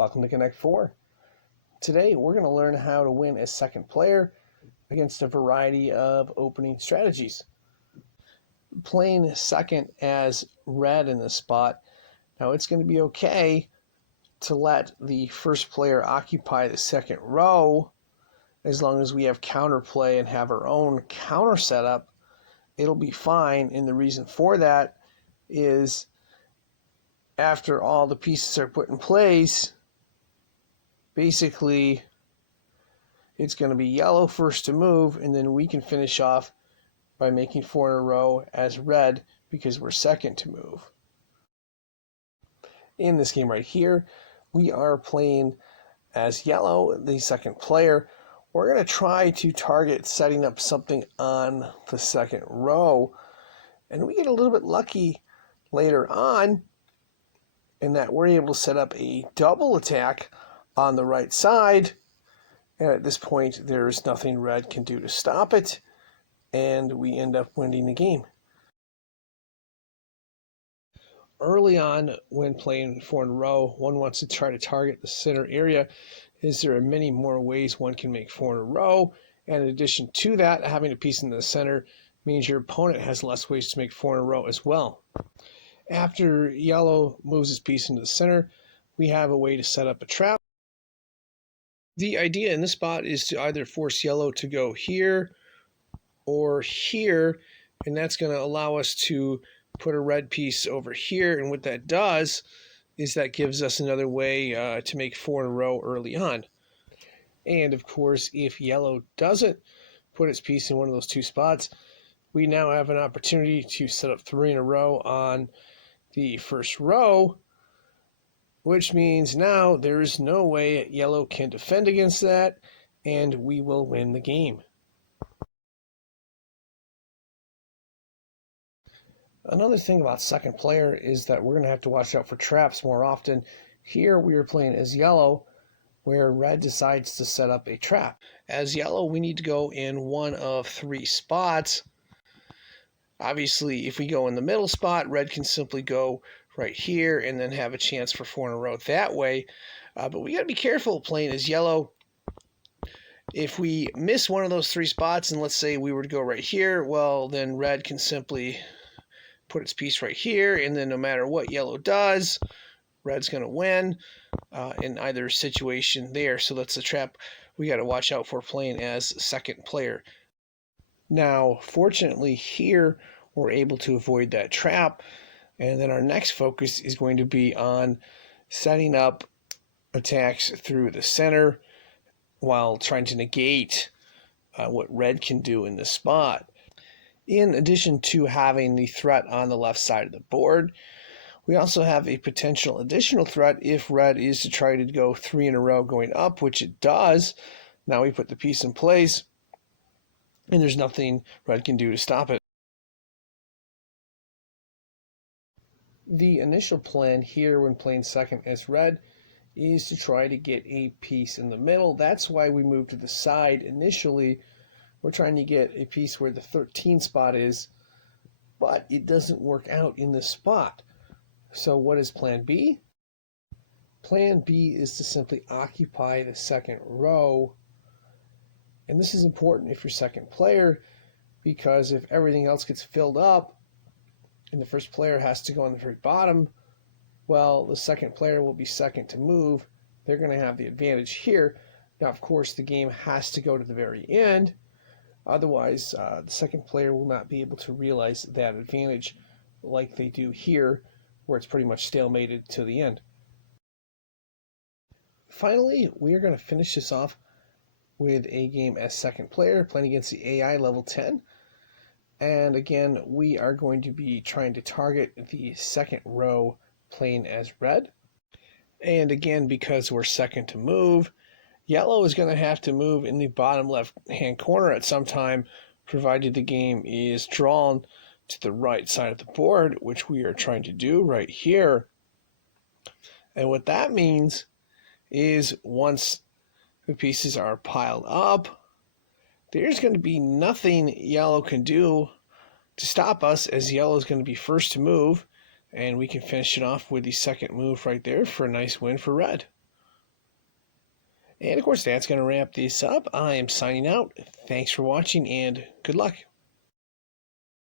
Welcome to Connect 4. Today we're going to learn how to win as second player against a variety of opening strategies. Playing second as red in this spot, now it's going to be okay to let the first player occupy the second row as long as we have counterplay and have our own counter setup. It'll be fine, and the reason for that is after all the pieces are put in place, basically it's going to be yellow first to move, and then we can finish off by making 4 in a row as red because we're second to move. In this game right here, we are playing as yellow, the second player. We're going to try to target setting up something on the second row, and we get a little bit lucky later on in that we're able to set up a double attack on the right side, and at this point there is nothing red can do to stop it, and we end up winning the game. Early on when playing 4 in a row, one wants to try to target the center area, as there are many more ways one can make 4 in a row, and in addition to that, having a piece in the center means your opponent has less ways to make 4 in a row as well. After yellow moves his piece into the center, we have a way to set up a trap. The idea in this spot is to either force yellow to go here or here, and that's going to allow us to put a red piece over here, and what that does is that gives us another way to make 4 in a row early on. And of course, if yellow doesn't put its piece in one of those two spots, we now have an opportunity to set up 3 in a row on the first row, which means now there is no way yellow can defend against that, and we will win the game. Another thing about second player is that we're going to have to watch out for traps more often. Here we are playing as yellow, where red decides to set up a trap. As yellow, we need to go in one of 3 spots. Obviously, if we go in the middle spot, red can simply go right here and then have a chance for 4 in a row that way. But we got to be careful playing as yellow. If we miss one of those 3 spots, and let's say we were to go right here, well, then red can simply put its piece right here, and then no matter what yellow does, red's going to win in either situation there. So that's the trap we got to watch out for playing as second player. Now, fortunately here, we're able to avoid that trap, and then our next focus is going to be on setting up attacks through the center while trying to negate what red can do in this spot. In addition to having the threat on the left side of the board, we also have a potential additional threat if red is to try to go 3 in a row going up, which it does. Now we put the piece in place, and there's nothing red can do to stop it. The initial plan here when playing second as red is to try to get a piece in the middle. That's why we moved to the side initially. We're trying to get a piece where the 13 spot is, but it doesn't work out in this spot. So what is plan B? Plan B is to simply occupy the second row. And this is important if you're second player, because if everything else gets filled up and the first player has to go on the very bottom, well, the second player will be second to move. They're going to have the advantage here. Now, of course, the game has to go to the very end. Otherwise, the second player will not be able to realize that advantage like they do here, where it's pretty much stalemated to the end. Finally, we are going to finish this off with a game as second player, playing against the AI level 10. And again, we are going to be trying to target the second row playing as red. And again, because we're second to move, yellow is going to have to move in the bottom left-hand corner at some time, provided the game is drawn to the right side of the board, which we are trying to do right here. And what that means is once the pieces are piled up, there's going to be nothing yellow can do to stop us, as yellow is going to be first to move, and we can finish it off with the second move right there for a nice win for red. And of course, that's going to wrap this up. I am signing out. Thanks for watching and good luck.